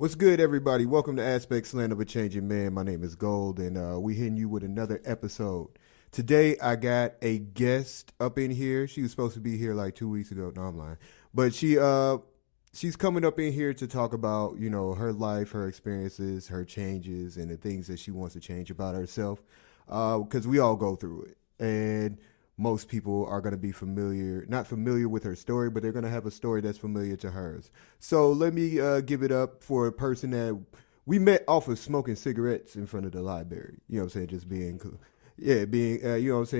What's good, everybody? Welcome to Aspect Slant of a Changing Man. My name is Gold, and we hitting you with another episode. Today, I got a guest up in here. She was supposed to be here like 2 weeks ago. No, I'm lying. But she's coming up in here to talk about her life, her experiences, her changes, and the things that she wants to change about herself. Because we all go through it, and most people are going to be not familiar with her story, but they're going to have a story that's familiar to hers. So let me give it up for a person that we met off of smoking cigarettes in front of the library. You know what I'm saying? Just being cool. Yeah, being, you know what I'm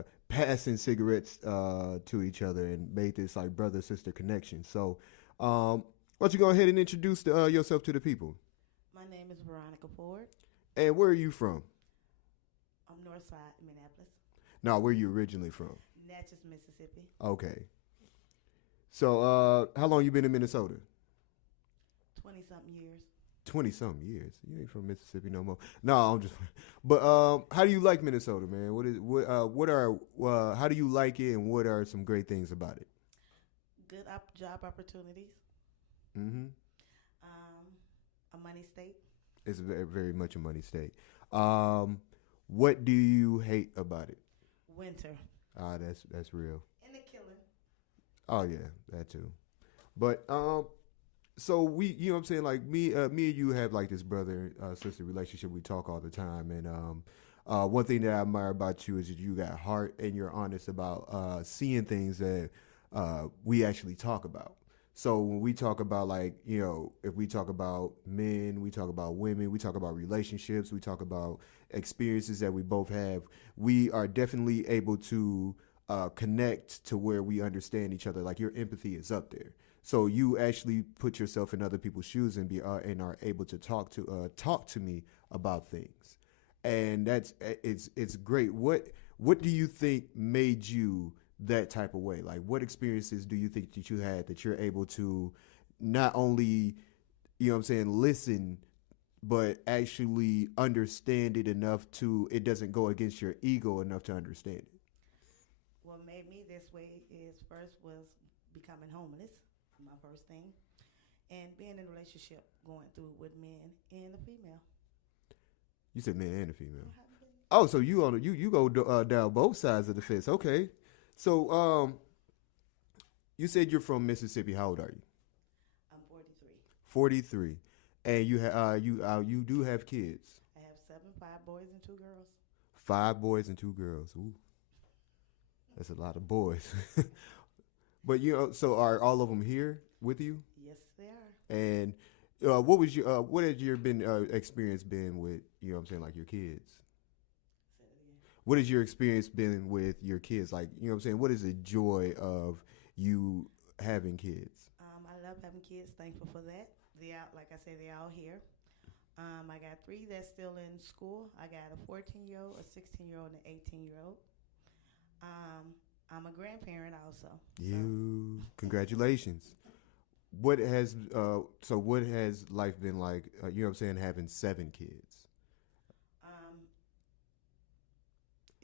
saying? Passing cigarettes to each other and made this like brother sister connection. So why don't you go ahead and introduce yourself to the people? My name is Veronica Ford. And where are you from? I'm North Side, Minneapolis. No, where are you originally from? Natchez, Mississippi. Okay. So how long you been in Minnesota? 20-something years. 20-something years. You ain't from Mississippi no more. No, I'm just. But how do you like Minnesota, man? How do you like it, and what are some great things about it? Good job opportunities. Mm-hmm. A money state. It's very, very much a money state. What do you hate about it? Winter. That's real. And the killing. Oh yeah, that too. But so we, you know what I'm saying, like me and you have like this brother sister relationship. We talk all the time, and one thing that I admire about you is that you got heart and you're honest about seeing things that we actually talk about. So when we talk about, like, if we talk about men, we talk about women, we talk about relationships, we talk about experiences that we both have, we are definitely able to connect to where we understand each other. Like, your empathy is up there. So you actually put yourself in other people's shoes and and are able to talk to me about things, and it's great. What do you think made you that type of way? Like, what experiences do you think that you had that you're able to not only, listen, but actually understand it enough to, it doesn't go against your ego enough to understand it? What made me this way is first was becoming homeless, my first thing, and being in a relationship going through with men and a female. You said man and a female. Oh, so you go down both sides of the fence. Okay. So you said you're from Mississippi. How old are you? I'm 43. 43. And you do have kids. I have five boys and two girls. 5 boys and 2 girls. Ooh. That's a lot of boys. But so are all of them here with you? Yes, they are. And what has your experience been with, like, your kids? What has your experience been with your kids? Like, what is the joy of you having kids? I love having kids. Thankful for that. They out, like I said, they're all here. I got 3 that's still in school. I got a 14-year-old, a 16-year-old, and an 18-year-old. I'm a grandparent also. Congratulations. What has life been like? Having 7 kids.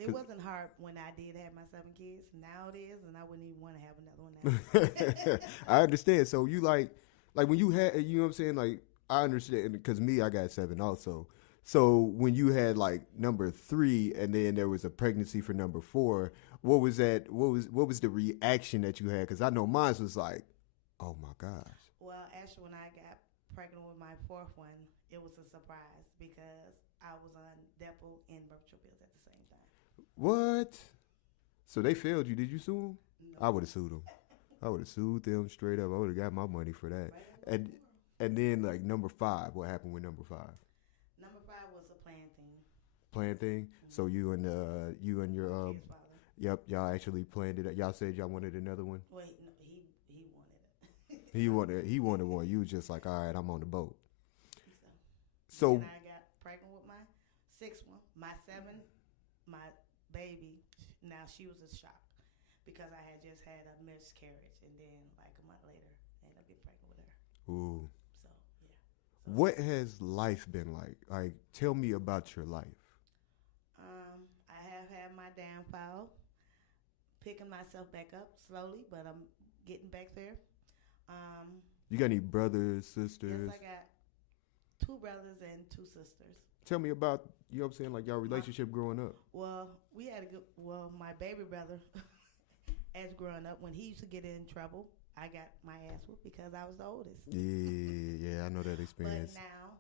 It wasn't hard when I did have my 7 kids. Now it is, and I wouldn't even want to have another one now. I understand. So you like when you had, like, I understand, because I got 7 also. So when you had like number 3, and then there was a pregnancy for number 4, what was that? What was the reaction that you had? Because I know mine was like, oh my gosh. Well, actually, when I got pregnant with my 4th one, it was a surprise because I was on Depo and birth control pills at the same time. What? So they failed you? Did you sue them? No. I would have sued them. I would have sued them straight up. I would have got my money for that. Right. And then, like, number 5, what happened with number 5? Number 5 was a planned thing. Planned thing. Mm-hmm. So you and your yep, y'all actually planned it. Y'all said y'all wanted another one. Well, he He wanted it. wanted one. You was just like, all right, I'm on the boat. So and I got pregnant with my 6th one. My 7, my baby. Now she was a shock because I had just had a miscarriage, and then like a month later, I ended up getting pregnant with her. Ooh. So yeah. What has life been like? Like, tell me about your life. I have had my downfall, picking myself back up slowly, but I'm getting back there. You got any brothers, sisters? Yes, I got two brothers and two sisters. Tell me about, you know what I'm saying, like y'all My, relationship growing up. well, we had a good. Well, my baby brother, as growing up, when he used to get in trouble, I got my ass whooped because I was the oldest. Yeah, I know that But experience. now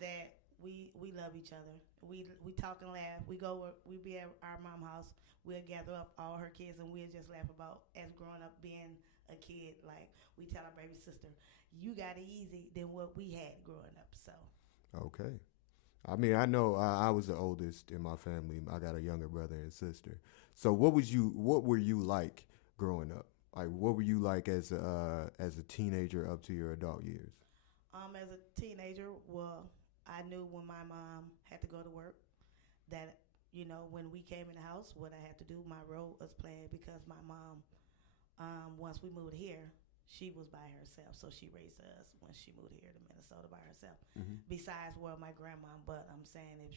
that we love each other, we talk and laugh. We be at our mom house. We'll gather up all her kids and we'll just laugh about as growing up being a kid. Like we tell our baby sister, you got it easy than what we had growing up. So Okay. I mean, I know I was the oldest in my family. I got a younger brother and sister. So what were you like growing up? Like what were you like as a teenager up to your adult years? as a teenager, well, I knew when my mom had to go to work that when we came in the house, what I had to do, my role was played because my mom, once we moved here, she was by herself, so she raised us when she moved here to Minnesota by herself. Hmm. Besides, well, my grandma, but I'm saying if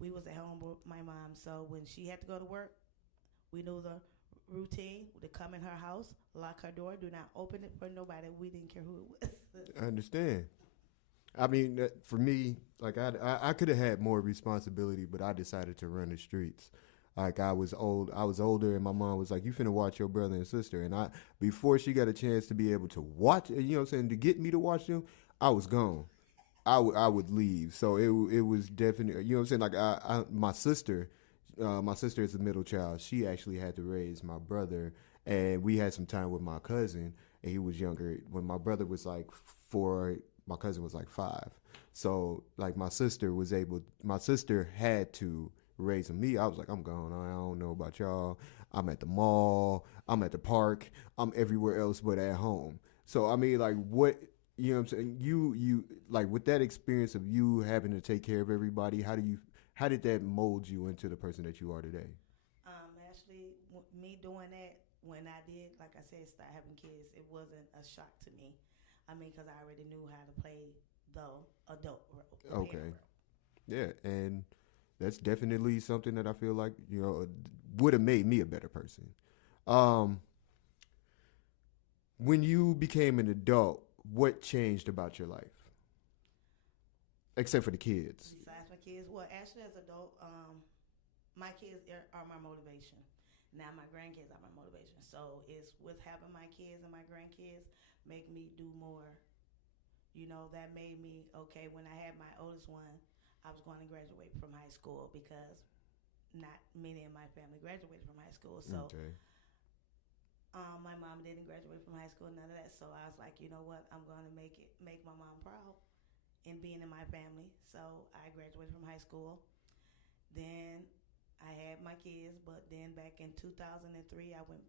we was at home with my mom, so when she had to go to work, we knew the routine to come in her house, lock her door, do not open it for nobody. We didn't care who it was. I understand. I mean, for me, like I could have had more responsibility, but I decided to run the streets. Like I was older, and my mom was like, "You finna watch your brother and sister." And I, before she got a chance to be able to watch, you know what I'm saying, to get me to watch them, I was gone. I would leave. So it was definitely, you know what I'm saying. Like my sister is the middle child. She actually had to raise my brother, and we had some time with my cousin, and he was younger. When my brother was like 4, my cousin was like 5. So like my sister had to raise me. I was like, I'm gone. I don't know about y'all. I'm at the mall. I'm at the park. I'm everywhere else but at home. So I mean, like, what, you know what I'm saying? You like, with that experience of you having to take care of everybody. How did that mold you into the person that you are today? Actually, me doing that when I did, like I said, start having kids, it wasn't a shock to me. I mean, because I already knew how to play the adult role, the parent Okay. role. Yeah, and that's definitely something that I feel like, would have made me a better person. Um, when you became an adult, what changed about your life, except for the kids? Besides my kids, well, actually, as adult, my kids are my motivation. Now my grandkids are my motivation. So it's with having my kids and my grandkids make me do more. That made me okay. When I had my oldest one, I was going to graduate from high school because not many in my family graduated from high school. So Okay. my mom didn't graduate from high school, none of that. So I was like, you know what? I'm going to make my mom proud in being in my family. So I graduated from high school. Then I had my kids, but then back in 2003, I went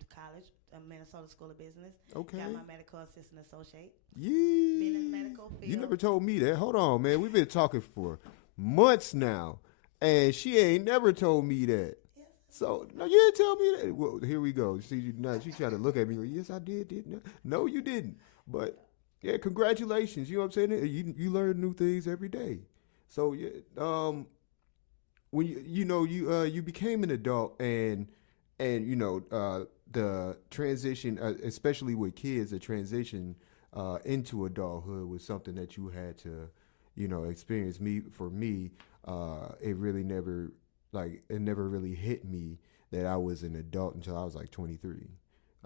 to college, Minnesota School of Business. Okay. Got my medical assistant associate. Been in the Yeah. medical You field. never told me that. Hold on, man. We've been talking for months now, and she ain't never told me that. Yes. So no, you didn't tell me that. Well, here we go. See, now she tried to look at me like, yes, I did. Didn't I? No, you didn't. But yeah, congratulations. You know what I'm saying? You learn new things every day. So yeah, when you became an adult, and the transition, especially with kids, the transition into adulthood was something that you had to experience. For me, it really never, like, it never really hit me that I was an adult until I was like 23.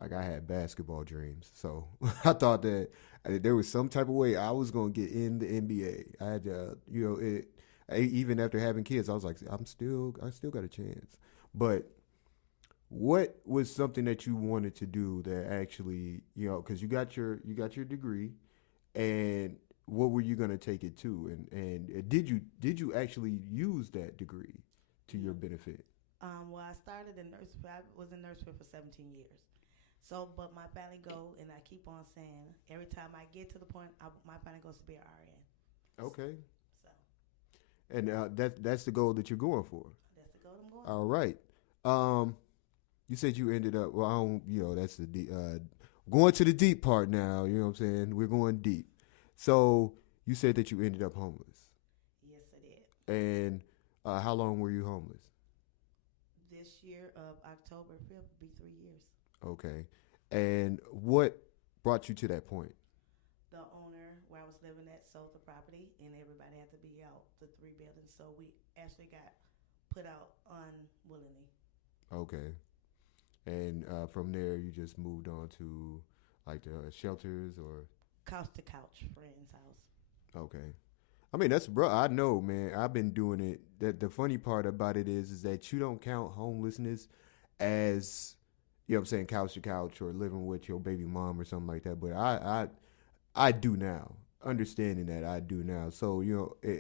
Like, I had basketball dreams, so I thought that there was some type of way I was gonna get in the NBA. I had to, even after having kids, I was like, I still got a chance. But what was something that you wanted to do that actually, because you got your degree, and what were you gonna take it to, and did you actually use that degree to your benefit? Well, I started in nurse. I was in nursery for 17 years. So, but my family goal, and I keep on saying, every time I get to the point, my family goes to be an RN. Okay, So and that's the goal that you're going for. that's the goal I'm going All for. right. You said you ended up. Well, I don't. That's the going to the deep part now. You know what I'm saying? We're going deep. So you said that you ended up homeless, Yes, I did. and how long were you homeless? This year of October 5th will be 3 years. Okay, and what brought you to that point? The owner where I was living at sold the property, and everybody had to be out the three buildings. So we actually got put out unwillingly. Okay. And from there, you just moved on to like the shelters or Couch to couch, friend's house. okay. I mean, that's bro. I know, man. I've been doing it. That the funny part about it is that you don't count homelessness as you know what I'm saying, couch to couch or living with your baby mom or something like that. But I do now. Understanding that I do now. So you know,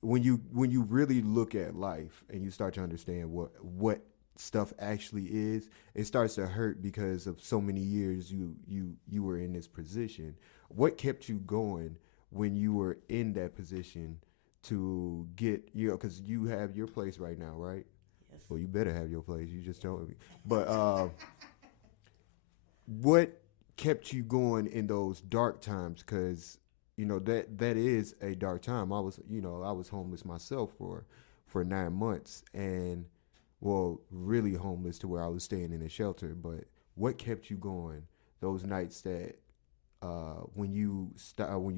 when you really look at life and you start to understand what stuff actually is, it starts to hurt because of so many years you were in this position. What kept you going when you were in that position to get because you have your place right now, right? Yes. Well, you better have your place. You just told me. But what kept you going in those dark times? Because that is a dark time. I was homeless myself for 9 months, and well, really homeless to where I was staying in a shelter. But what kept you going those nights that when you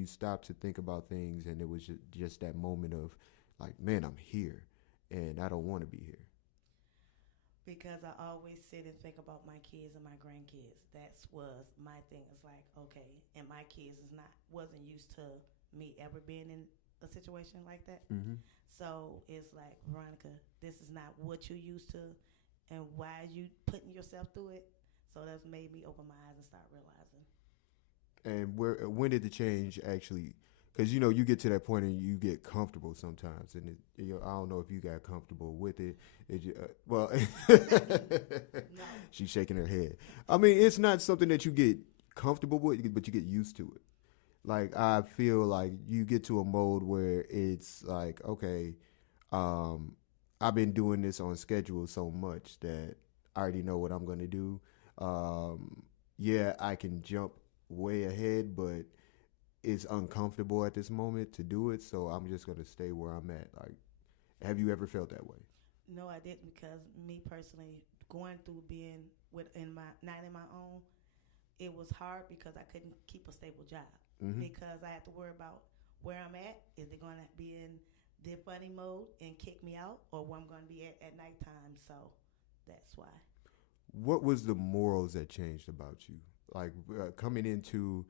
stopped to think about things and it was just that moment of like, man, I'm here and I don't want to be here. Because I always sit and think about my kids and my grandkids. That's was my thing. It's like, okay, and my kids wasn't used to me ever being in a situation like that. Mm-hmm. So it's like, Veronica, this is not what you used to, and why are you putting yourself through it? So that's made me open my eyes and start realizing. And when did the change actually? Because you get to that point and you get comfortable sometimes, and I don't know if you got comfortable with it. Well, No. she's shaking her head. I mean, it's not something that you get comfortable with, but you get used to it. Like I feel like you get to a mode where it's like, okay, um, I've been doing this on schedule so much that I already know what I'm gonna do. Um, yeah, I can jump way ahead, but it's uncomfortable at this moment to do it, so I'm just gonna stay where I'm at. Like, have you ever felt that way? No, I didn't, because me personally, going through being within my not in my own, it was hard because I couldn't keep a stable job, Mm-hmm. because I had to worry about where I'm at. Is it going to be in the funny mode and kick me out, or where I'm going to be at nighttime? So that's why. What was the morals that changed about you? Like coming into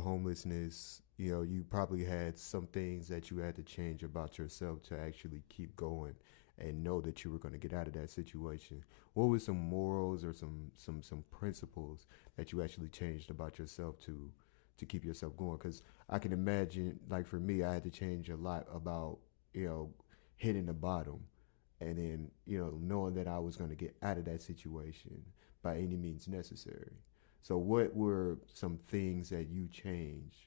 homelessness, you probably had some things that you had to change about yourself to actually keep going and know that you were going to get out of that situation. What were some morals or some principles that you actually changed about yourself to keep yourself going? Because I can imagine, like for me, I had to change a lot about you know hitting the bottom, and then knowing that I was going to get out of that situation by any means necessary. So, what were some things that you changed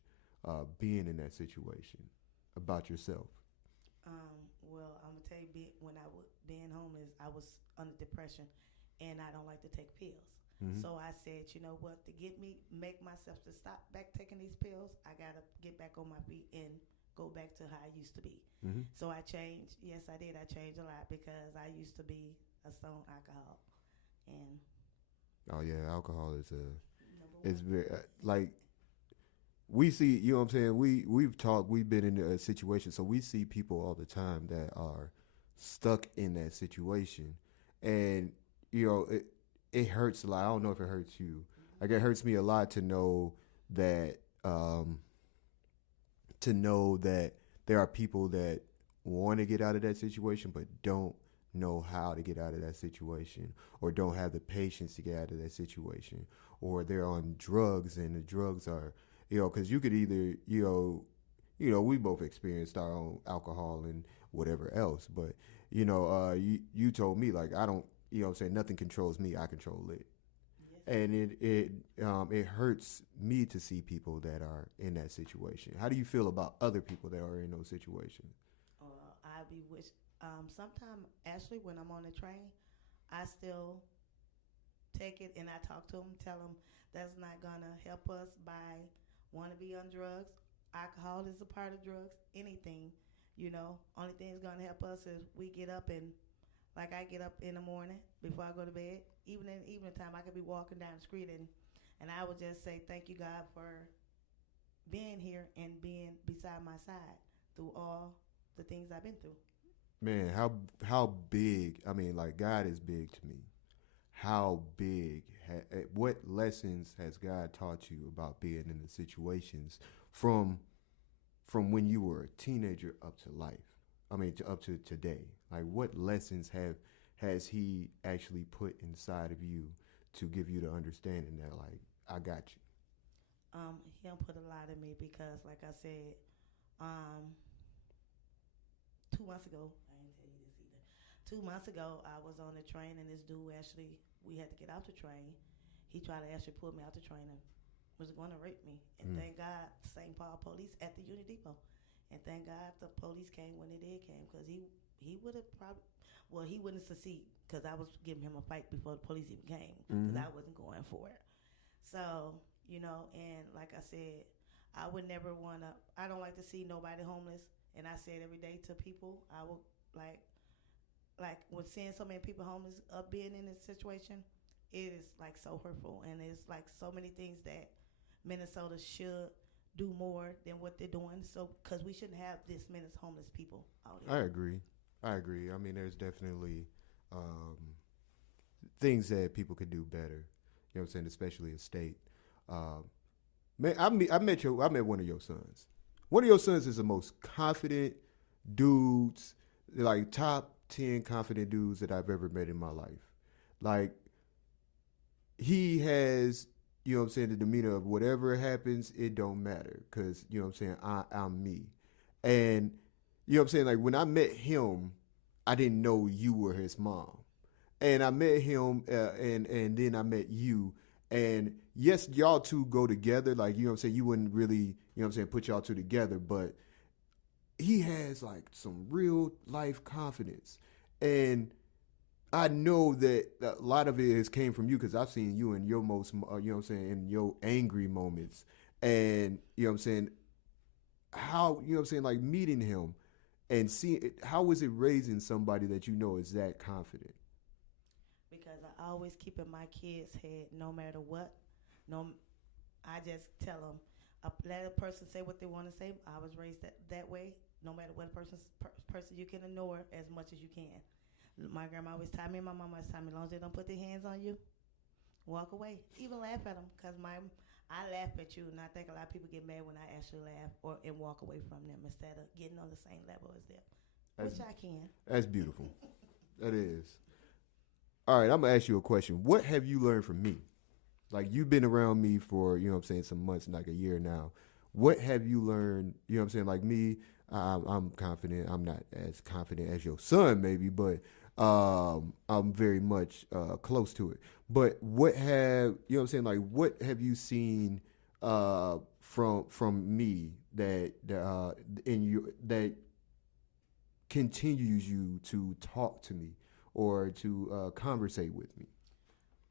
being in that situation about yourself? Well, I'm gonna tell you, when I was being homeless, I was under depression, and I don't like to take pills. Mm-hmm. So I said, you know what, to make myself to stop back taking these pills, I gotta get back on my feet and go back to how I used to be. Mm-hmm. So I changed. Yes, I did. I changed a lot because I used to be a stone alcohol, and Oh yeah, alcohol is number it's one. very like we see. You know what I'm saying? We've talked. We've been in a situation, so we see people all the time that are stuck in that situation, and it hurts a lot. I don't know if it hurts you. Like it hurts me a lot that um, to know that there are people that want to get out of that situation but don't know how to get out of that situation, or don't have the patience to get out of that situation, or they're on drugs and the drugs are because you could either we both experienced our own alcohol and whatever else, but you told me like I don't what I'm saying, nothing controls me, I control it. Yes. And it hurts me to see people that are in that situation. How do you feel about other people that are in those situations? I be wish. Sometimes actually, when I'm on the train, I still take it and I talk to them, tell them that's not gonna help us by want to be on drugs. Alcohol is a part of drugs. Anything, only thing that's gonna help us is we get up and like I get up in the morning before I go to bed. Even in the evening time, I could be walking down the street and I would just say thank you God for being here and being beside my side through all the things I've been through. Man, how big? I mean, like God is big to me. How big? What lessons has God taught you about being in the situations from from when you were a teenager up to life? I mean, up to today. Like, what lessons have has He actually put inside of you to give you the understanding that, like, I got you. He don't put a lot in me because, like I said, um, 2 months ago, I didn't tell you this either. 2 months ago, I was on the train and this dude actually, we had to get out the train. He tried to actually pull me out the train and was going to rape me. And thank God, St. Paul police at the Unity Depot. And thank God the police came when they did came because he would have probably, well, he wouldn't succeed because I was giving him a fight before the police even came because I wasn't going for it. So, and like I said, I would never want to, I don't like to see nobody homeless. And I say it every day to people. I will, like when seeing so many people homeless up being in this situation, it is like so hurtful. And it's like so many things that Minnesota should do more than what they're doing. So, because we shouldn't have this many homeless people out here. I agree. I agree. I mean, there's definitely um, things that people could do better. You know what I'm saying? Especially a state. Um, man, I met one of your sons. One of your sons is the most confident dudes, like top 10 confident dudes that I've ever met in my life. Like, he has, you know what I'm saying, the demeanor of whatever happens, it don't matter. Because, you know what I'm saying, I'm me. And, you know what I'm saying, like, when I met him, I didn't know you were his mom. And I met him, and then I met you. And yes, y'all two go together. Like, you know what I'm saying, you wouldn't really, you know what I'm saying, put y'all two together. But he has, like, some real life confidence. And I know that a lot of it has came from you because I've seen you in your most, you know what I'm saying, in your angry moments. And, you know what I'm saying, how, you know what I'm saying, like meeting him and seeing it, how was it raising somebody that you know is that confident? Because I always keep in my kids' head, no matter what, no, I just tell them, let a person say what they want to say. I was raised that way. No matter what person you can ignore as much as you can. My grandma always taught me, my mama always taught me, as long as they don't put their hands on you, walk away. Even laugh at them, because I laugh at you, and I think a lot of people get mad when I actually laugh and walk away from them instead of getting on the same level as them, which I can. That's beautiful. That is. All right, I'm gonna ask you a question. What have you learned from me? Like, you've been around me for, you know what I'm saying, some months, like a year now. What have you learned? You know what I'm saying? Like me, I'm confident. I'm not as confident as your son, maybe, but I'm very much close to it. But what have, you know what I'm saying? Like, what have you seen from me that in you that continues you to talk to me or to conversate with me?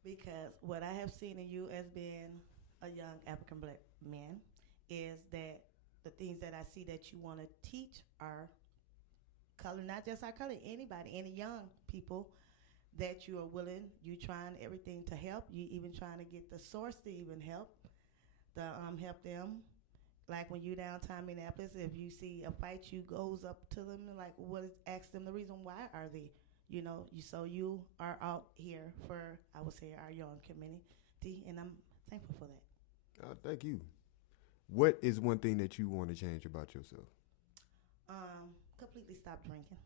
Because what I have seen in you as being a young African black man is that the things that I see that you want to teach our color, not just our color, anybody, any young people, that you are willing, you trying everything to help, you even trying to get the source to even help, help them. Like when you downtown Minneapolis, if you see a fight, you goes up to them and like, ask them the reason why are they, so you are out here for, I would say, our young community, and I'm thankful for that. Thank you. What is one thing that you want to change about yourself? Completely stop drinking.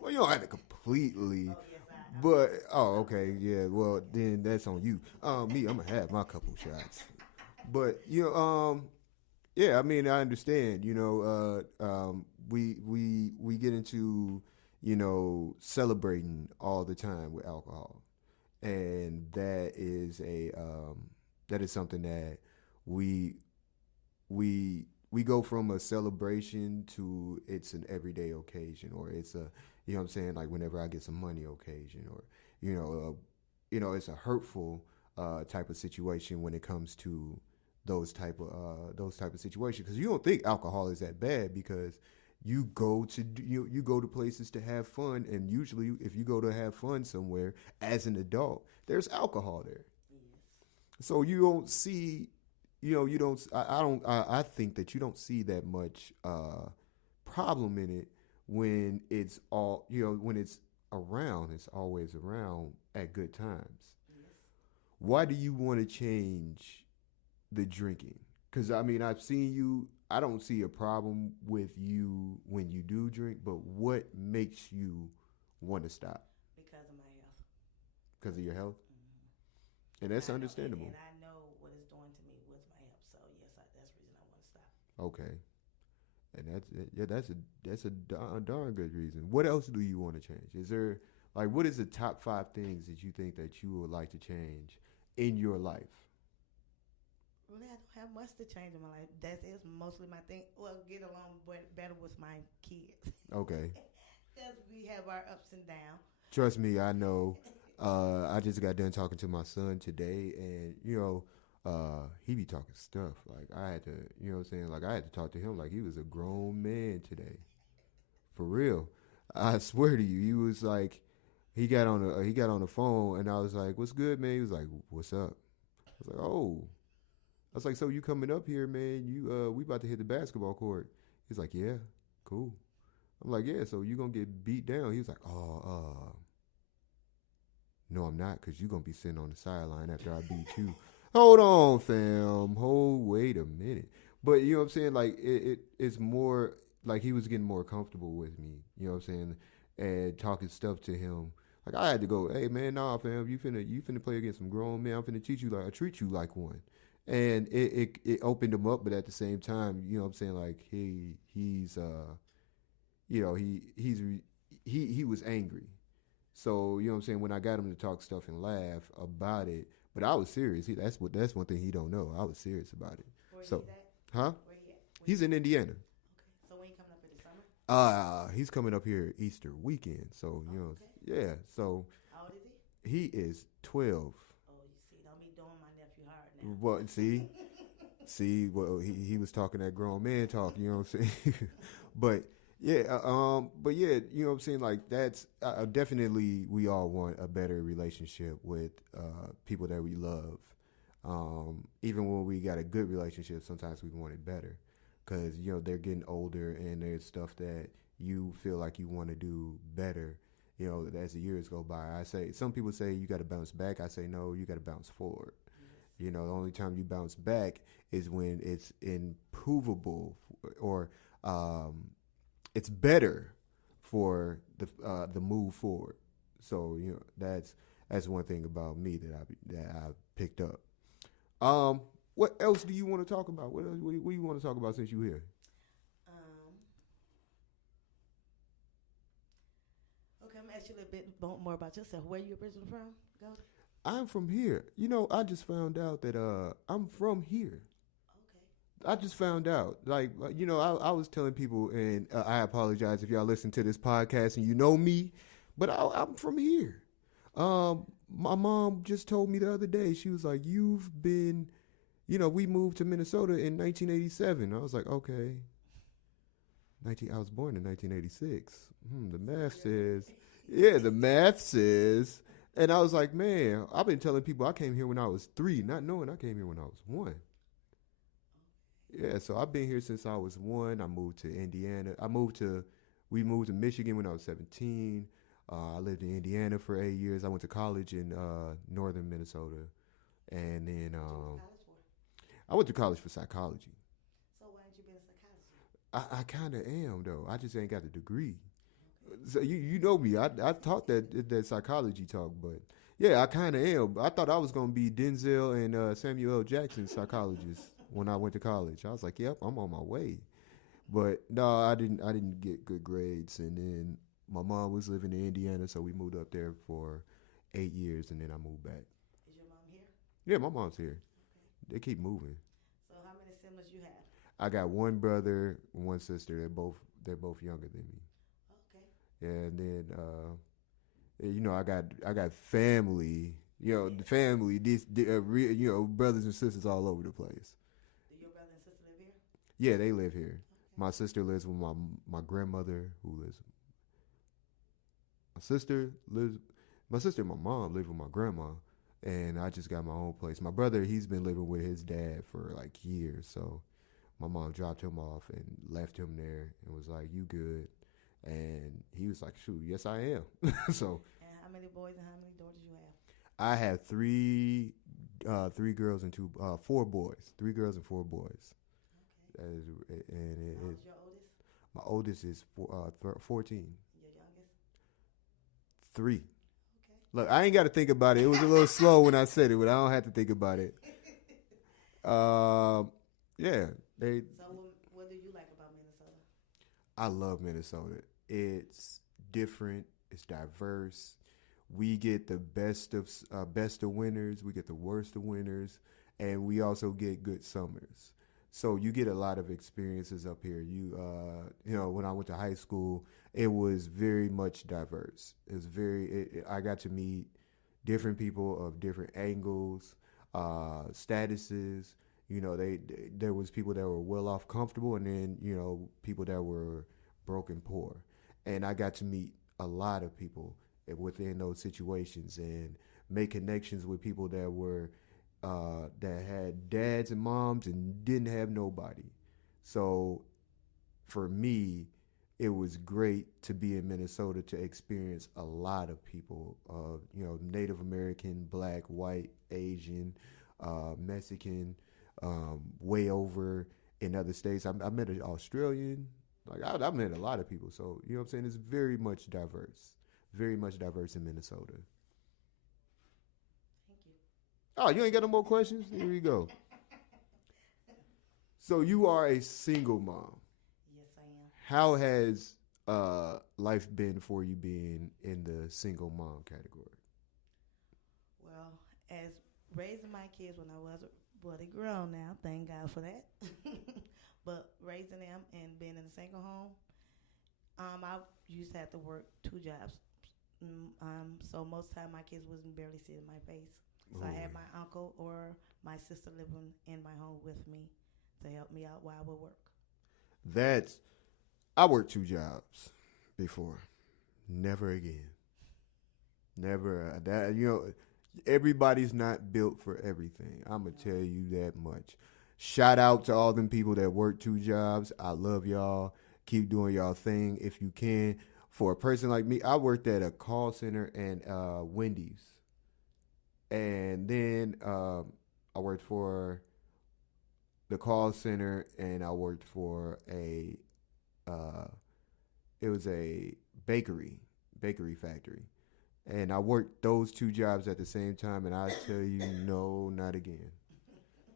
Well, you don't have to completely. Oh, yes, But okay, yeah. Well, then that's on you. Me, I'm gonna have my couple shots. But yeah. I mean, I understand. We get into celebrating all the time with alcohol, and that is something that we we go from a celebration to it's an everyday occasion, or it's a, you know what I'm saying, like whenever I get some money occasion, or it's a hurtful type of situation when it comes to those type of situations, because you don't think alcohol is that bad because you go to places to have fun, and usually if you go to have fun somewhere as an adult, there's alcohol there. Yes. So you don't see you don't. I don't. I think that you don't see that much problem in it when it's all when it's around. It's always around at good times. Yes. Why do you want to change the drinking? Because I mean, I've seen you. I don't see a problem with you when you do drink, but what makes you want to stop? Because of my health. Because of your health, Mm-hmm. and that's understandable. And I know what it's doing to me with my health. So yes, that's the reason I want to stop. Okay, and that's a darn good reason. What else do you want to change? Is there like what is the top 5 things that you think that you would like to change in your life? Really, I don't have much to change in my life. That is mostly my thing. Well, get along better with my kids. Okay. Because we have our ups and downs. Trust me, I know. I just got done talking to my son today, and he be talking stuff. Like I had to, you know what I'm saying? Like I had to talk to him like he was a grown man today. For real. I swear to you, he was like, he got on the phone, and I was like, "What's good, man?" He was like, "What's up?" I was like, "Oh." I was like, "So you coming up here, man? We about to hit the basketball court." He's like, "Yeah, cool." I'm like, "Yeah, so you gonna get beat down?" He was like, "Oh, no, I'm not, cause you gonna be sitting on the sideline after I beat you." Hold on, fam. Wait a minute. But you know what I'm saying? Like it's more like he was getting more comfortable with me. You know what I'm saying? And talking stuff to him. Like I had to go, "Hey man, nah, fam, you finna play against some grown men. I'm finna treat you like one." And it opened him up, but at the same time, you know what I'm saying? Like he's he was angry. So, you know what I'm saying, when I got him to talk stuff and laugh about it, but I was serious. That's one thing he don't know. I was serious about it. Where So, he's at? huh? Where he at? He's in Indiana. Okay. So when you coming up in the summer? He's coming up here Easter weekend. So, Okay. yeah. So, How old is he? he is 12. Oh, you see, don't be doing my nephew hard now. Well, see, well, he was talking that grown man talk, you know what I'm saying? but yeah, you know what I'm saying? Like that's definitely we all want a better relationship with people that we love. Even when we got a good relationship, sometimes we want it better because they're getting older and there's stuff that you feel like you want to do better. As the years go by, I say some people say you got to bounce back. I say no, you got to bounce forward. The only time you bounce back is when it's improvable or it's better for the move forward. So that's one thing about me that I picked up. What else do you want to talk about? What do you want to talk about since you're here? Okay, I'm gonna ask you a little bit more about yourself. Where you originally from, Goldie? I'm from here. I just found out that I'm from here. Okay. I just found out. Like, I was telling people, and I apologize if y'all listen to this podcast and you know me, but I'm from here. My mom just told me the other day, she was like, "You've been, we moved to Minnesota in 1987. I was like, okay. I was born in 1986. The math says. And I was like, man, I've been telling people I came here when I was 3, not knowing I came here when I was 1. Yeah, so I've been here since I was 1. I moved to Indiana. We moved to Michigan when I was 17. I lived in Indiana for 8 years. I went to college in northern Minnesota. And then I went to college for psychology. So why ain't you been a psychologist? I kind of am, though. I just ain't got the degree. So you know me. I've taught that psychology talk, but yeah, I kind of am. I thought I was gonna be Denzel and Samuel L. Jackson psychologist when I went to college. I was like, yep, I'm on my way. But no, I didn't get good grades, and then my mom was living in Indiana, so we moved up there for 8 years, and then I moved back. Is your mom here? Yeah, my mom's here. Okay. They keep moving. So how many siblings you have? I got one brother, one sister. They're both younger than me. And then I got family, the family, brothers and sisters all over the place. Do your brother and sister live here? Yeah, they live here. Okay. My sister lives with my grandmother, who lives. My sister and my mom live with my grandma. and I just got my own place. My brother, he's been living with his dad for like years, so my mom dropped him off and left him there and was like, "You good?" And he was like, "Shoot, yes I am." So And how many boys and how many daughters you have? I have three girls and four boys, 3 girls and 4 boys. Okay. That is, and How old is your oldest? my oldest is 14. Your youngest? 3. Okay. Look, I ain't got to think about it. It was a little slow when I said it, but I don't have to think about it. Yeah, they. So what do you like about Minnesota? I love Minnesota. It's different. It's diverse. We get the best of winters. We get the worst of winters, and we also get good summers. So you get a lot of experiences up here. When I went to high school, it was very much diverse. It was I got to meet different people of different angles, statuses. There was people that were well off, comfortable, and then people that were broken, poor, and I got to meet a lot of people within those situations and make connections with people that had dads and moms and didn't have nobody. So for me, it was great to be in Minnesota to experience a lot of people, Native American, Black, white, Asian, Mexican, way over in other states. I met an Australian. Like I met a lot of people. So you know what I'm saying. It's very much diverse in Minnesota. Thank you. Oh, you ain't got no more questions? Here we go. So you are a single mom. Yes, I am. How has life been for you being in the single mom category? Well, as raising my kids when I was they grown now, thank God for that. But raising them and being in a single home, I used to have to work 2 jobs. So most of the time my kids wasn't barely seeing my face. So I had my uncle or my sister living in my home with me to help me out while I would work. I worked 2 jobs before. Never again. Never. Everybody's not built for everything. I'm going to tell you that much. Shout out to all them people that work 2 jobs. I love y'all. Keep doing y'all thing if you can. For a person like me, I worked at a call center and Wendy's. And then I worked for the call center and I worked for it was a bakery factory. And I worked those 2 jobs at the same time, and I tell you, no, not again.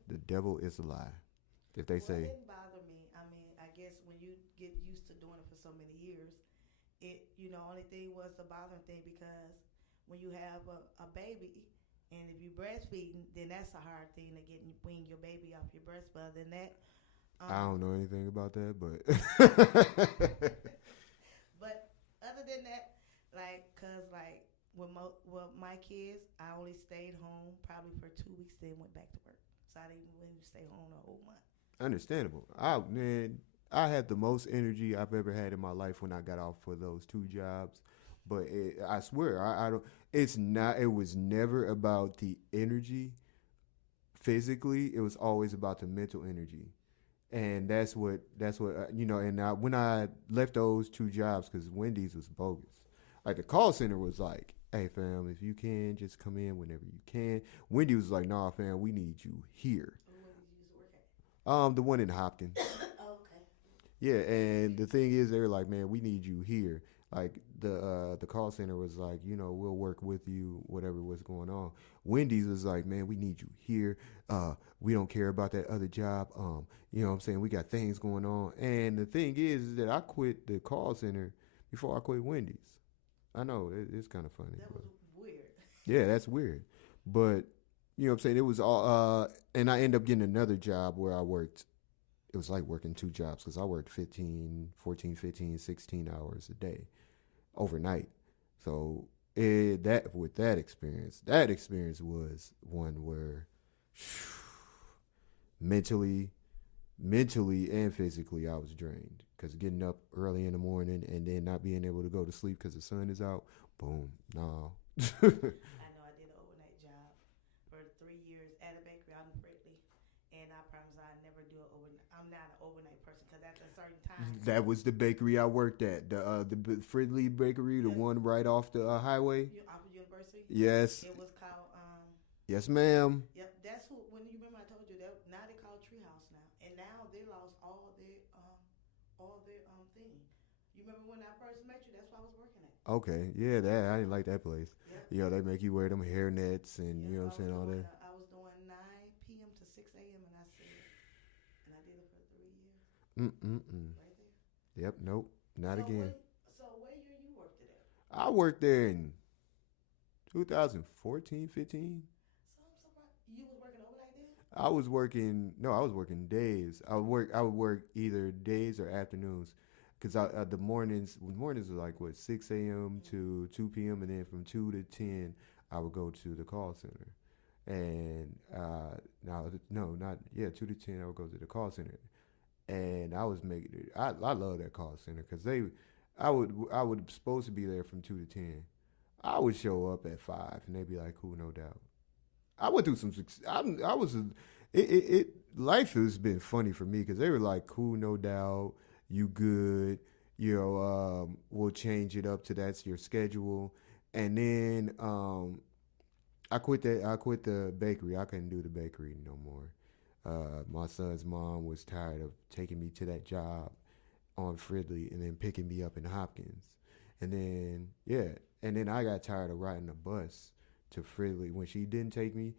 The devil is a lie. If they say. It didn't bother me. I mean, I guess when you get used to doing it for so many years, only thing was the bothering thing because when you have a baby and if you breastfeeding, then that's a hard thing to get wean your baby off your breast. But other than that, I don't know anything about that, but. But other than that, with my kids, I only stayed home probably for 2 weeks, then went back to work. So I didn't even stay home a whole month. Understandable. I had the most energy I've ever had in my life when I got off for those 2 jobs. But I swear, I don't. It's not. It was never about the energy. Physically, it was always about the mental energy, and that's what And when I left those 2 jobs, because Wendy's was bogus. Like the call center was like, "Hey fam, if you can, just come in whenever you can." Wendy was like, "Nah, fam, we need you here." Where did you used to work at? The one in Hopkins. Oh, okay. Yeah, and the thing is, they were like, "Man, we need you here." Like the call center was like, we'll work with you, whatever was going on. Wendy's was like, "Man, we need you here. We don't care about that other job. You know what I'm saying? We got things going on." And the thing is that I quit the call center before I quit Wendy's. I know it's kind of funny. That was weird. Yeah, that's weird. But you know what I'm saying? It was all and I ended up getting another job where I worked. It was like working 2 jobs because I worked 14, 15, 16 hours a day overnight. So that experience was one where mentally and physically I was drained because getting up early in the morning and then not being able to go to sleep because the sun is out. Boom, no. I know I did an overnight job. overnight person because at a certain time. That was the bakery I worked at. The Fridley Bakery, the one right off the highway. Off of University. Yes. It was called. Yes, ma'am. Yep, that's who. When you remember, I told you that now they call Treehouse now, and now they lost all their thing. You remember when I first met you? That's where I was working at. Okay, yeah, that I didn't like that place. Yep. You know, they make you wear them hair nets and Yep, you know what I'm saying, all that. I was doing 9 p.m. to 6 a.m. and I did it for 3 years. Right there. Yep, nope, not so again. So what year you worked it at? I worked there in 2014, 15. So I'm surprised you was working overnight then. I was working days. I would work either days or afternoons, because the mornings were like what 6 a.m. to 2 p.m. and then from 2 to 10 I would go to the call center, and 2 to 10 I would go to the call center, and I was making it. I love that call center because I would supposed to be there from 2 to 10. I would show up at 5 and they'd be like, "Cool, no doubt." I went through some. Life has been funny for me because they were like, "Cool, no doubt, you good, we'll change it up to that's your schedule." And then I quit the bakery. I couldn't do the bakery no more. My son's mom was tired of taking me to that job on Fridley and then picking me up in Hopkins, and then I got tired of riding the bus to Fridley. When she didn't take me,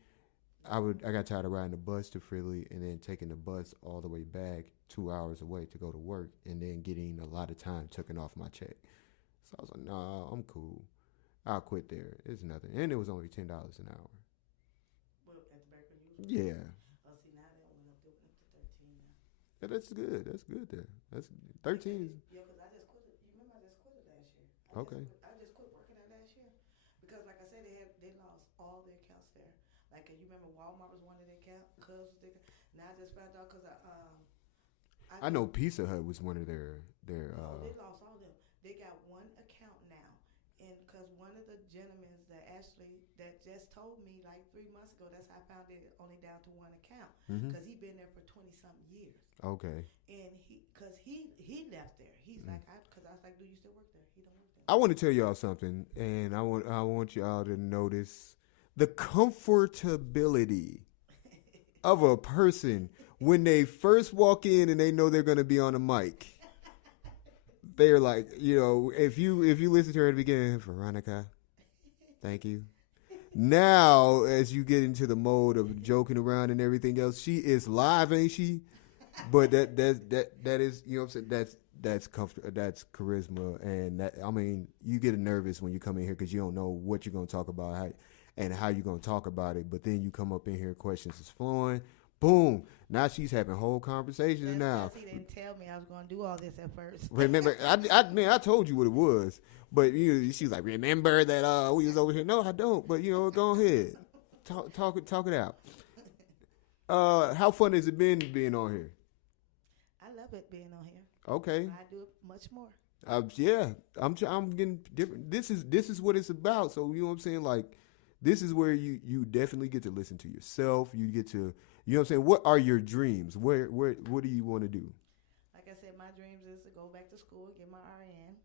I got tired of riding the bus to Fridley and then taking the bus all the way back 2 hours away to go to work and then getting a lot of time taken off my check. So I was like, "Nah, I'm cool. I'll quit there. It's nothing." And it was only $10 an hour. Well, at the bakery, Yeah. Oh, see, now they went up to 13 now. Yeah, that's good. That's good there. That's 13. Yeah, because I just quit it. You remember I just quit it last year. Okay. I just quit working there last year because, like I said, they lost all their accounts there. Like you remember, Walmart was one of their accounts. Cubs was their. Now I just found out because I know Pizza Hut was one of their. They lost all of them. They got one account now, and because one of the gentlemen that just told me like 3 months ago, that's how I found it only down to one account because he been there for 20-something years. Okay. And he left there. He's like, because I was like, "Do you still work there?" He don't work there. I want to tell y'all something, and I want y'all to notice the comfortability of a person when they first walk in and they know they're going to be on a mic. They're like, if you listen to her at the beginning, Veronica, thank you. Now, as you get into the mode of joking around and everything else, she is live, ain't she? But that is, you know what I'm saying? That's comfort. That's charisma, and you get nervous when you come in here because you don't know what you're gonna talk about, how you're gonna talk about it. But then you come up in here, questions is flowing. Boom! Now she's having whole conversations. Now he didn't tell me I was gonna do all this at first. Remember, I told you what it was, but she's like, "Remember that we was over here." No, I don't. But go ahead, talk it out. How fun has it been being on here? I love it being on here. Okay. I do it much more. Yeah, I'm getting different. This is what it's about. So you know what I'm saying? Like, this is where you definitely get to listen to yourself. You get to, you know what I'm saying? What are your dreams? What do you want to do? Like I said, my dreams is to go back to school, get my RN,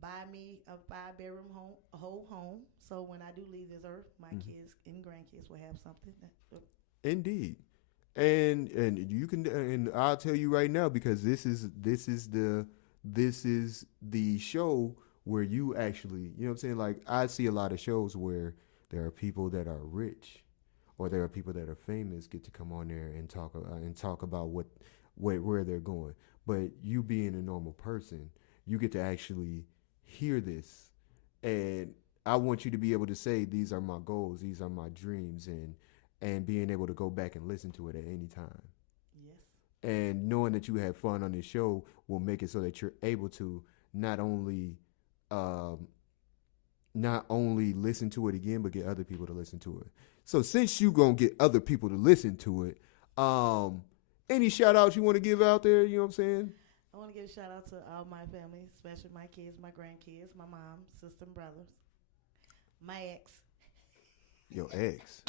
buy me a 5-bedroom home, a whole home. So when I do leave this earth, my kids and grandkids will have something. Indeed. And you can, and I'll tell you right now, because this is the show where you actually, you know what I'm saying? Like, I see a lot of shows where there are people that are rich or there are people that are famous get to come on there and talk about where they're going. But you being a normal person, you get to actually hear this. And I want you to be able to say, these are my goals, these are my dreams, and being able to go back and listen to it at any time. Yes. And knowing that you have fun on this show will make it so that you're able to not only listen to it again, but get other people to listen to it. So since you gonna get other people to listen to it, any shout outs you want to give out there? You know what I'm saying? I want to give a shout out to all my family, especially my kids, my grandkids, my mom, sister, and brothers, my ex. Your ex.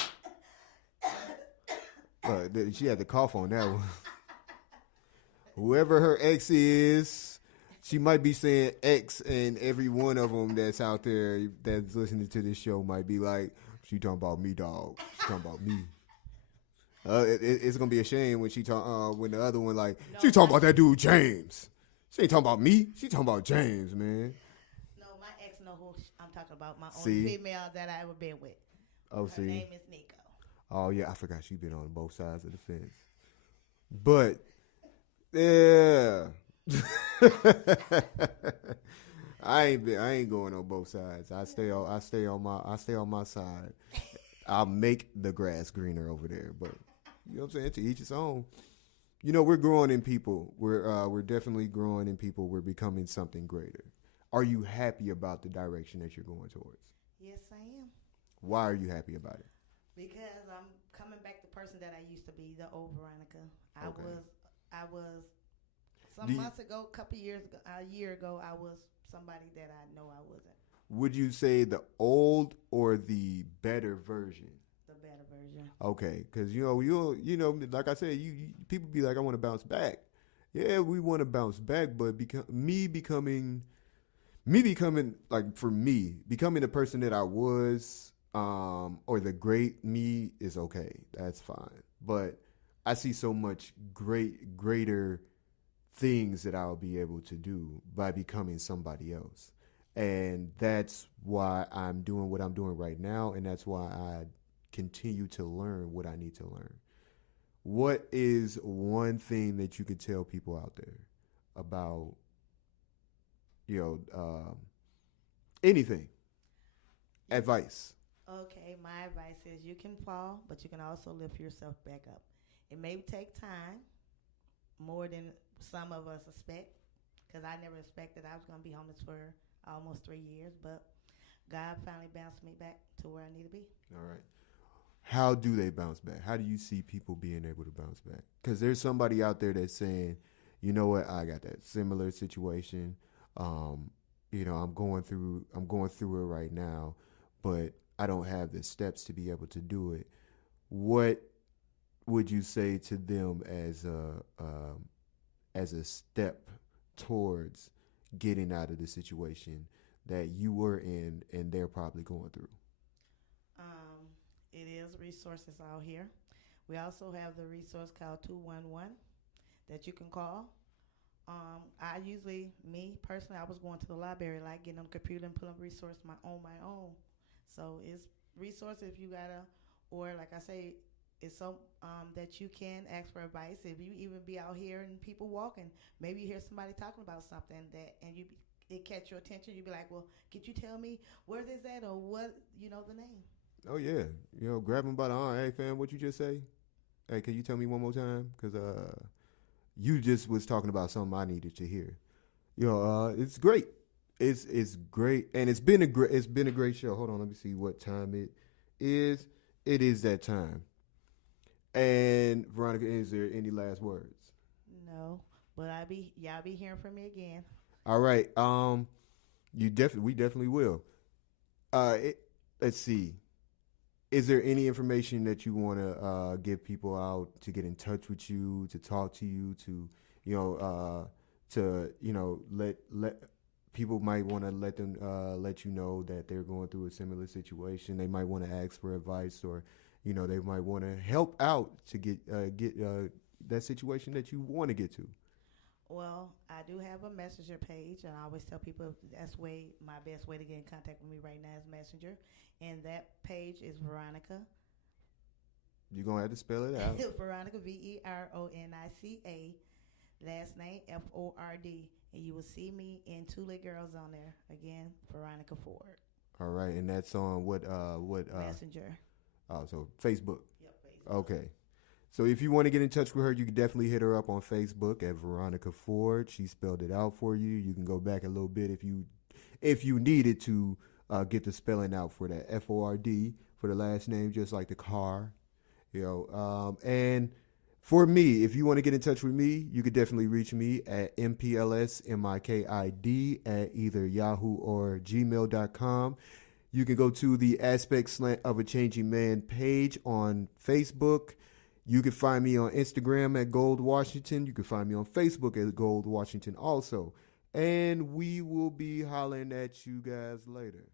She had to cough on that one. Whoever her ex is, she might be saying X, and every one of them that's out there that's listening to this show might be like, she talking about me, dog. She talking about me. It's gonna be a shame when she talk when the other one like No, she talking about that dude James. She ain't talking about me. She talking about James, man. no, my ex know who I'm talking about. My See? only female that I ever been with. Oh, Her see. name is Nico. Oh yeah, I forgot she been on both sides of the fence. But yeah. I ain't going on both sides. I stay on my side. I'll make the grass greener over there, but you know what I'm saying, to each his own. You know, we're growing in people. We're definitely growing in people. We're becoming something greater. Are you happy about the direction that you're going towards? Yes, I am. Why are you happy about it? Because I'm coming back the person that I used to be, the old Veronica. Okay. I was some Do you- months ago, a year ago, I was somebody that I know I wasn't. Would you say the old or the better version? The better version. Okay, because you know, like I said, you people be like, I want to bounce back. Yeah, we want to bounce back, but becoming like for me, becoming the person that I was, or the great me is okay. That's fine. But I see so much greater things that I'll be able to do by becoming somebody else. And that's why I'm doing what I'm doing right now, and that's why I continue to learn what I need to learn. What is one thing that you could tell people out there about, anything? Advice. Okay, my advice is you can fall, but you can also lift yourself back up. It may take time, more than some of us expect, because I never expected I was going to be homeless for almost 3 years, but God finally bounced me back to where I need to be. All right. How do they bounce back? How do you see people being able to bounce back? Because there's somebody out there that's saying, you know what, I got that similar situation. I'm going through it right now, but I don't have the steps to be able to do it. What would you say to them as a step towards getting out of the situation that you were in and they're probably going through? It is resources out here. We also have the resource called 211 that you can call. Me personally, I was going to the library, like getting on the computer and pulling resources on my own. So it's resources if you gotta, or like I say, it's so that you can ask for advice. If you even be out here and people walking, maybe you hear somebody talking about something it catch your attention. You be like, well, could you tell me where this at or what the name? Oh yeah, grab them by the arm. Hey fam, what you just say? Hey, can you tell me one more time? Because you just was talking about something I needed to hear. It's great. It's great, and it's been a great show. Hold on, let me see what time it is. It is that time. And Veronica, is there any last words? No, but y'all be hearing from me again. All right. We definitely will. Let's see. Is there any information that you want to give people out to get in touch with you, to talk to you, let people might want to let you know that they're going through a similar situation. They might want to ask for advice, or they might want to help out to get that situation that you want to get to. Well, I do have a messenger page, and I always tell people that's my best way to get in contact with me right now is Messenger. And that page is Veronica. You're going to have to spell it out. Veronica, Veronica, last name Ford. And you will see me and two little girls on there. Again, Veronica Ford. All right, and that's on what Messenger. Oh, so Facebook. Yep, Facebook. Okay. So if you want to get in touch with her, you can definitely hit her up on Facebook at Veronica Ford. She spelled it out for you. You can go back a little bit if you needed to get the spelling out for that Ford for the last name, just like the car. And for me, if you want to get in touch with me, you could definitely reach me at mplsmikid at either Yahoo or gmail.com. You can go to the Aspect Slant of a Changing Man page on Facebook. You can find me on Instagram at Gold Washington. You can find me on Facebook at Gold Washington also. And we will be hollering at you guys later.